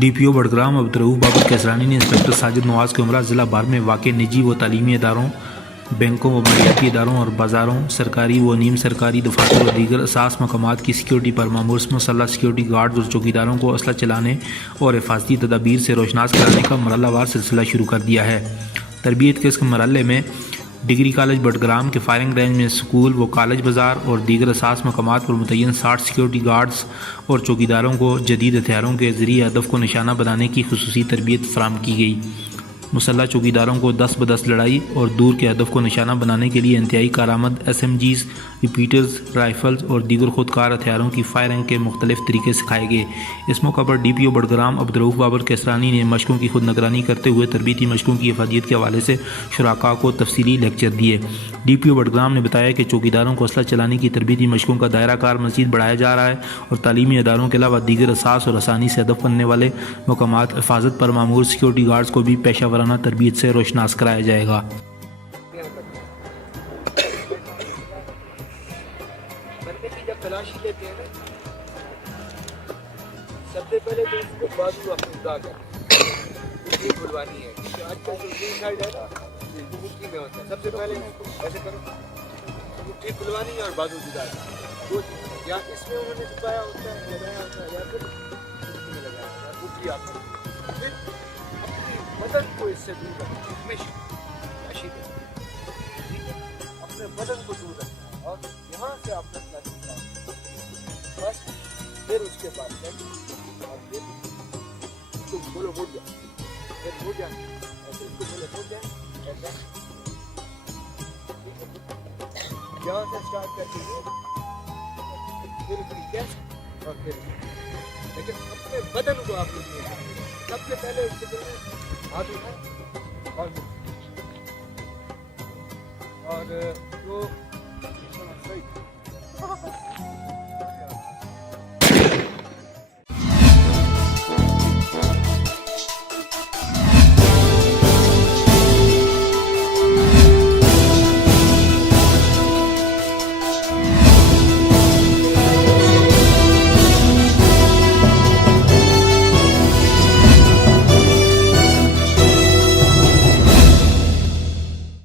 DPO Budgam Abdur Rauf Babar Kaisrani ने inspector Sajid Nawaz के उमरा ज़िला बार में वाक़े निजी व तालीमी इदारों, बैंकों व मालियाती इदारों और बाज़ारों, सरकारी व नीम सरकारी दफातर व दीगर असास मकामात की सिक्योरिटी पर मामूर मुसल्लह सिक्योरिटी गार्ड और चौकीदारों को असला चलाने और हिफाजती तदाबीर से रोशनास कराने का मरहलावार सिलसिला शुरू कर दिया है। तरबियत के इस मरहले में डिग्री कॉलेज बडग्राम के फायरिंग रेंज में स्कूल व कॉलेज बाज़ार और दीगर असास मकामात पर मुतय्यन 60 सिक्योरिटी गार्ड्स और चौकीदारों को जदीद हथियारों के ज़रिए हदफ को निशाना बनाने की खुसूसी तरबियत फराम की गई। मुसल्लह चौकीदारों को 10 ब 10 लड़ाई और दूर के हदफ को निशाना बनाने के लिए इंतहाई कारआमद SMGs, रिपीटर्स, राइफल्स और दीगर खुदकार हथियारों की फायरिंग के मुख्तलिफ तरीके सिखाए गए। इस मौका पर DPO बडग्राम अब्दुर्रऊफ बाबर कैसरानी ने मशकों की खुद निगरानी करते हुए तरबीती मशकों की हिफाजत के हवाले से शुराका को तफसीली लेक्चर दिए। DPO बडग्राम ने बताया कि चौकीदारों को असला चलाने की तरबीती मशकों का दायरा कार मज़ीद बढ़ाया जा रहा है और तालीमी इदारों के अलावा दीगर असास और आसानी से हदफ बनने वाले मकामात हिफाजत पर मामूर सिक्योरिटी गार्ड्स को भी पेशा वराना तरबियत से रोशनास कराया जाएगा। जब तलाशी लेते हैं ना, सबसे पहले तो उसको बाजू अपनी उड़ा कर ये बुलवानी है, क्योंकि आजकल जो ये साइड है ना वो मुट्ठी में होता है। सबसे पहले ऐसे करो, मुट्ठी बुलवानी है और बाजू जुदा दो, या इसमें उन्होंने छुपाया होता है, लगाया होता है, या फिर मुट्ठी में लगाया होता है, मुट्ठी आपको फिर अपनी बदन को इससे दूर रखना हमेशा, अपने बदन को दूर रखना और यहाँ से आपने बस फिर उसके बाद और फिर इसको बोलो हो जाए, फिर हो जाए और फिर इसको बोलो हो जाए, ऐसा यहाँ से स्टार्ट करके फिर उसकी चेस्ट और फिर लेकिन अपने बदन को आप लोग सबसे पहले उसके पहले हाथ उठाए और जो सही